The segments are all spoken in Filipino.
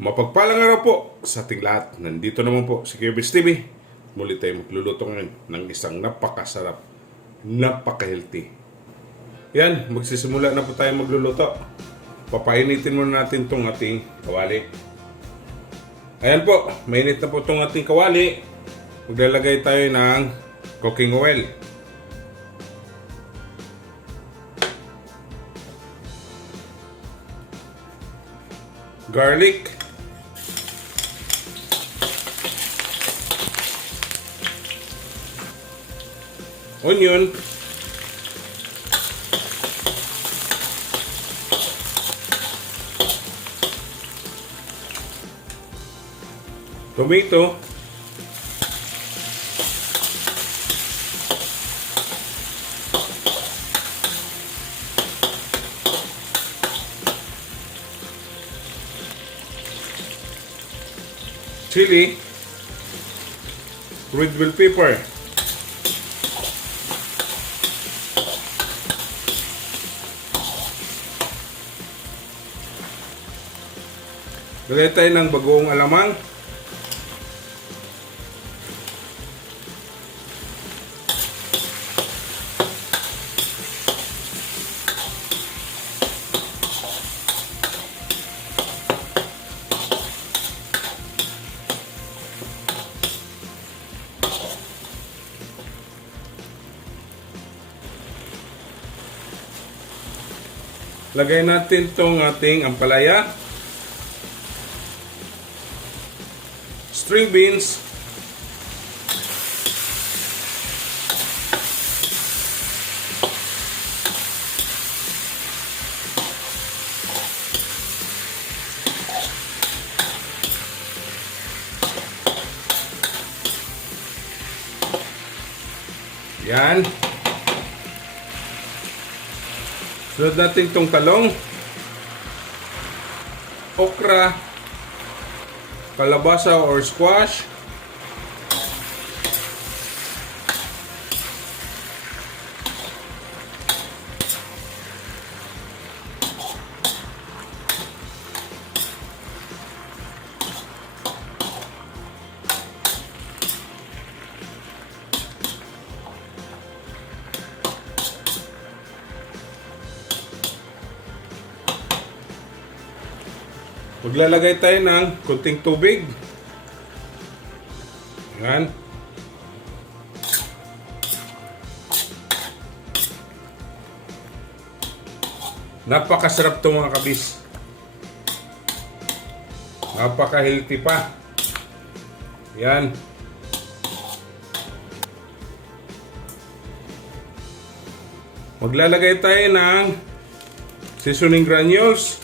Mapagpalang araw po sa ating lahat. Nandito naman po si Kirby's TV. Muli tayo magluluto ngayon ng isang napakasarap, napaka-healthy. Yan, magsisimula na po tayo magluluto. Papainitin muna natin itong ating kawali. Ayan po, mainit na po itong ating kawali. Maglalagay tayo ng cooking oil. Garlic. Onion. Tomato. Chili. Red bell pepper. Lagay tayo ng bagoong alamang. Lagay natin itong ating ampalaya. String beans. Yan. Sunod natin itong talong, okra, kalabasa or squash, maglalagay tayo ng kunting tubig. Yan. Napakasarap to mga kabis. Napaka-healthy pa. Yan. Maglalagay tayo ng seasoning granules.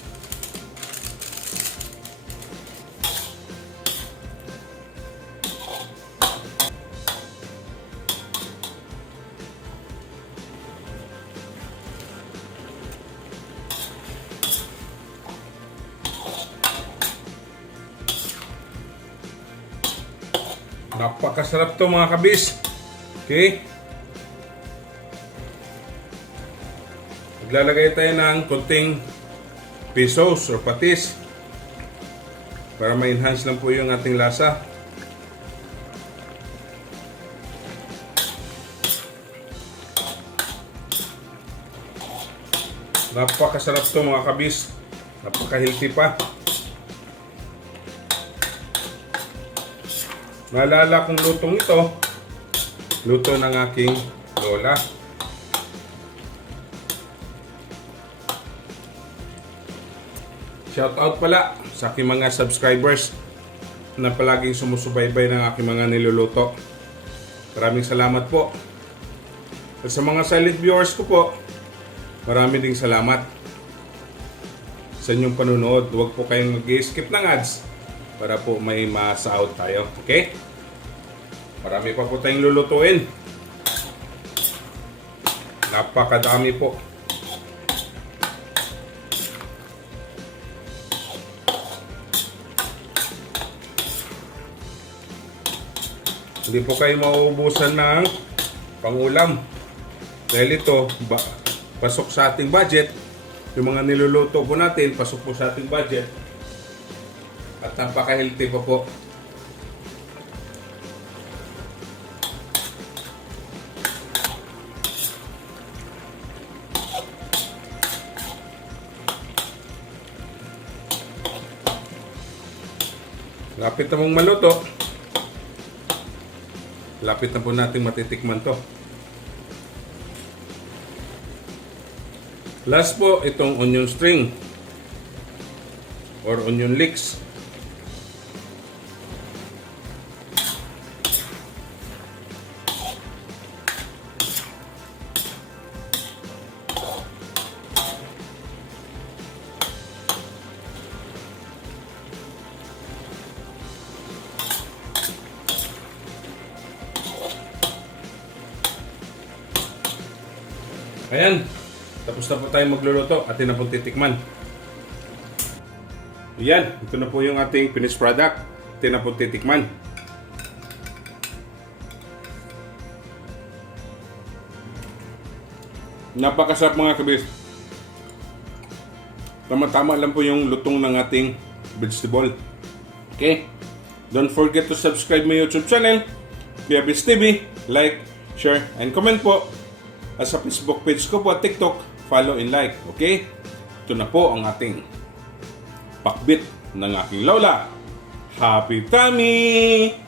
Napakasarap to mga kabis. Okay. Maglalagay tayo ng konting pesos or patis para ma-enhance lang po yung ating lasa. Napakasarap to mga kabis. Napaka-healthy pa. Naalala kong lutong ito, luto ng aking lola. Shout out pala sa aking mga subscribers na palaging sumusubaybay ng aking mga niluluto. Maraming salamat po. At sa mga silent viewers ko po, marami ding salamat sa inyong panunood. Huwag po kayong mag-skip ng ads para po may ma-sahod tayo. Okay? Marami pa po tayong lulutuin. Napakadami po. Hindi po kayo mauubusan ng pangulam. Dahil ito, pasok sa ating budget. Yung mga niluluto po natin, pasok po sa ating budget. At napaka-healthy pa po. Lapit na mong maluto. Lapit na po natin matitikman to. Last po, itong onion string or onion leeks. Ayan, tapos na po tayo magluluto. Atin na pong titikman. Ayan, ito na po yung ating finished product. Atin na pong titikman. Napakasarap mga kabis. Tama-tama lang po yung lutong ng ating vegetable. Okay? Don't forget to subscribe my YouTube channel, Biabis TV. Like, share, and comment po. At sa Facebook page ko po at TikTok, follow and like. Okay? Ito na po ang ating pakbit ng aking lola. Happy tummy!